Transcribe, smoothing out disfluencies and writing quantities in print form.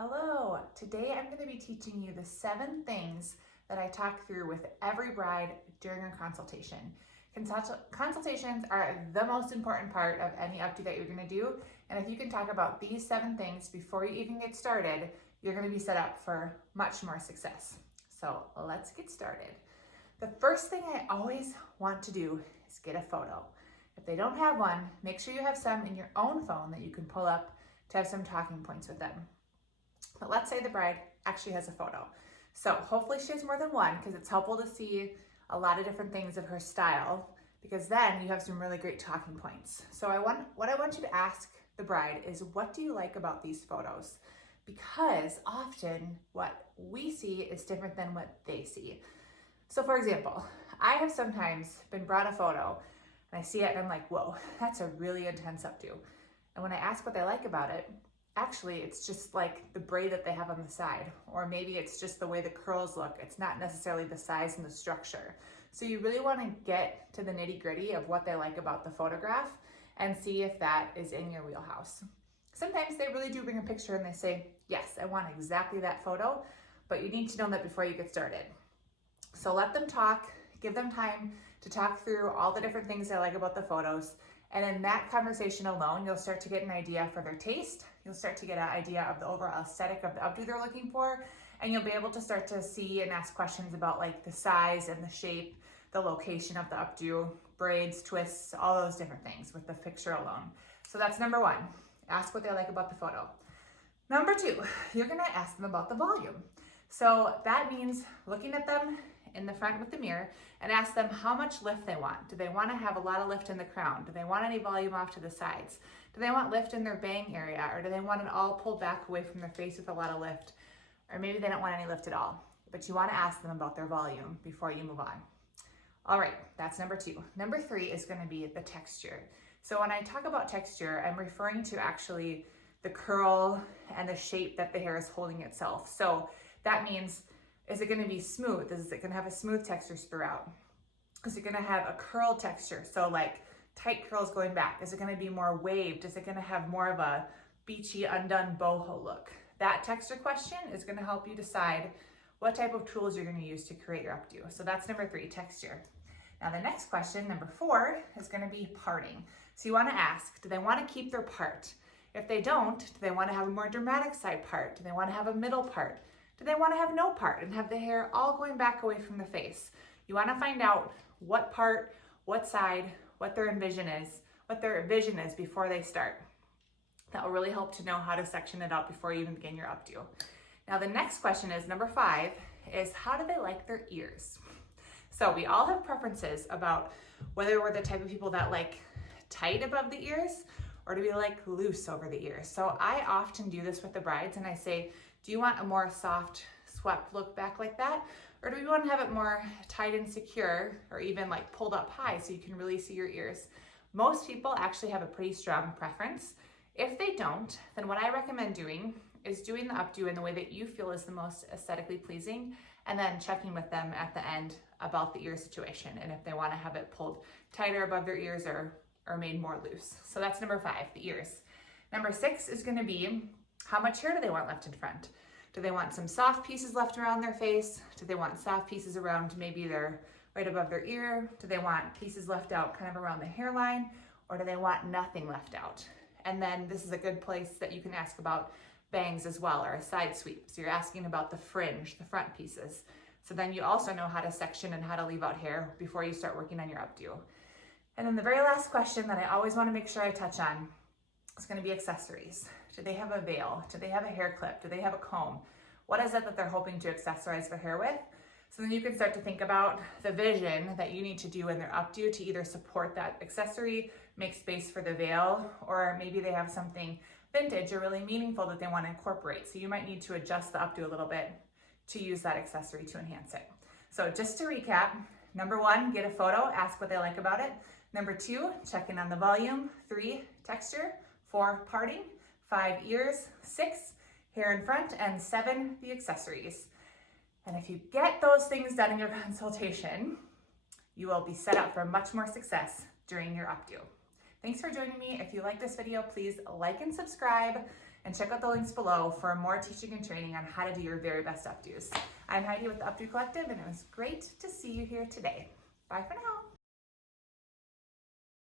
Hello, today I'm going to be teaching you the 7 things that I talk through with every bride during a consultation. Consultations are the most important part of any updo that you're going to do, and if you can talk about these 7 things before you even get started, you're going to be set up for much more success. So let's get started. The first thing I always want to do is get a photo. If they don't have one, make sure you have some in your own phone that you can pull up to have some talking points with them. But let's say the bride actually has a photo. So hopefully she has more than one, because it's helpful to see a lot of different things of her style, because then you have some really great talking points. So what I want you to ask the bride is, what do you like about these photos? Because often what we see is different than what they see. So for example, I have sometimes been brought a photo and I see it and I'm like, whoa, that's a really intense updo. And when I ask what they like about it, actually, it's just like the braid that they have on the side, or maybe it's just the way the curls look. It's not necessarily the size and the structure. So you really want to get to the nitty-gritty of what they like about the photograph and see if that is in your wheelhouse. Sometimes they really do bring a picture and they say, yes, I want exactly that photo, but you need to know that before you get started. So let them talk, give them time to talk through all the different things they like about the photos. And in that conversation alone, you'll start to get an idea for their taste. You'll start to get an idea of the overall aesthetic of the updo they're looking for. And you'll be able to start to see and ask questions about like the size and the shape, the location of the updo, braids, twists, all those different things with the picture alone. So that's number 1. Ask what they like about the photo. Number 2, you're gonna ask them about the volume. So that means looking at them in the front with the mirror and ask them how much lift they want. Do they want to have a lot of lift in the crown? Do they want any volume off to the sides? Do they want lift in their bang area? Or do they want it all pulled back away from their face with a lot of lift? Or maybe they don't want any lift at all, but you want to ask them about their volume before you move on. All right, that's number 2. Number 3 is going to be the texture. So when I talk about texture, I'm referring to actually the curl and the shape that the hair is holding itself. So that means, is it going to be smooth? Is it going to have a smooth texture throughout? Is it going to have a curl texture? So like tight curls going back. Is it going to be more waved? Is it going to have more of a beachy, undone boho look? That texture question is going to help you decide what type of tools you're going to use to create your updo. So that's number 3, texture. Now the next question, number 4, is going to be parting. So you want to ask, do they want to keep their part? If they don't, do they want to have a more dramatic side part? Do they want to have a middle part? Do they want to have no part and have the hair all going back away from the face? You want to find out what part, what side, what their vision is before they start. That will really help to know how to section it out before you even begin your updo. Now the next question is number 5, is how do they like their ears? So we all have preferences about whether we're the type of people that like tight above the ears or do we like loose over the ears. So I often do this with the brides and I say, do you want a more soft, swept look back like that? Or do we want to have it more tight and secure, or even like pulled up high so you can really see your ears? Most people actually have a pretty strong preference. If they don't, then what I recommend doing is doing the updo in the way that you feel is the most aesthetically pleasing, and then checking with them at the end about the ear situation and if they want to have it pulled tighter above their ears or made more loose. So that's number 5, the ears. Number 6 is going to be, how much hair do they want left in front? Do they want some soft pieces left around their face? Do they want soft pieces around maybe their right above their ear? Do they want pieces left out kind of around the hairline? Or do they want nothing left out? And then this is a good place that you can ask about bangs as well, or a side sweep. So you're asking about the fringe, the front pieces. So then you also know how to section and how to leave out hair before you start working on your updo. And then the very last question that I always want to make sure I touch on is going to be accessories. Do they have a veil? Do they have a hair clip? Do they have a comb? What is it that they're hoping to accessorize their hair with? So then you can start to think about the vision that you need to do in their updo to either support that accessory, make space for the veil, or maybe they have something vintage or really meaningful that they want to incorporate. So you might need to adjust the updo a little bit to use that accessory to enhance it. So just to recap, number 1, get a photo, ask what they like about it. Number 2, check in on the volume. 3, texture. 4, parting. 5, ears. 6, hair in front. And 7, the accessories. And if you get those things done in your consultation, you will be set up for much more success during your updo. Thanks for joining me. If you like this video, please like and subscribe, and check out the links below for more teaching and training on how to do your very best updos. I'm Heidi with the Updo Collective, and it was great to see you here today. Bye for now.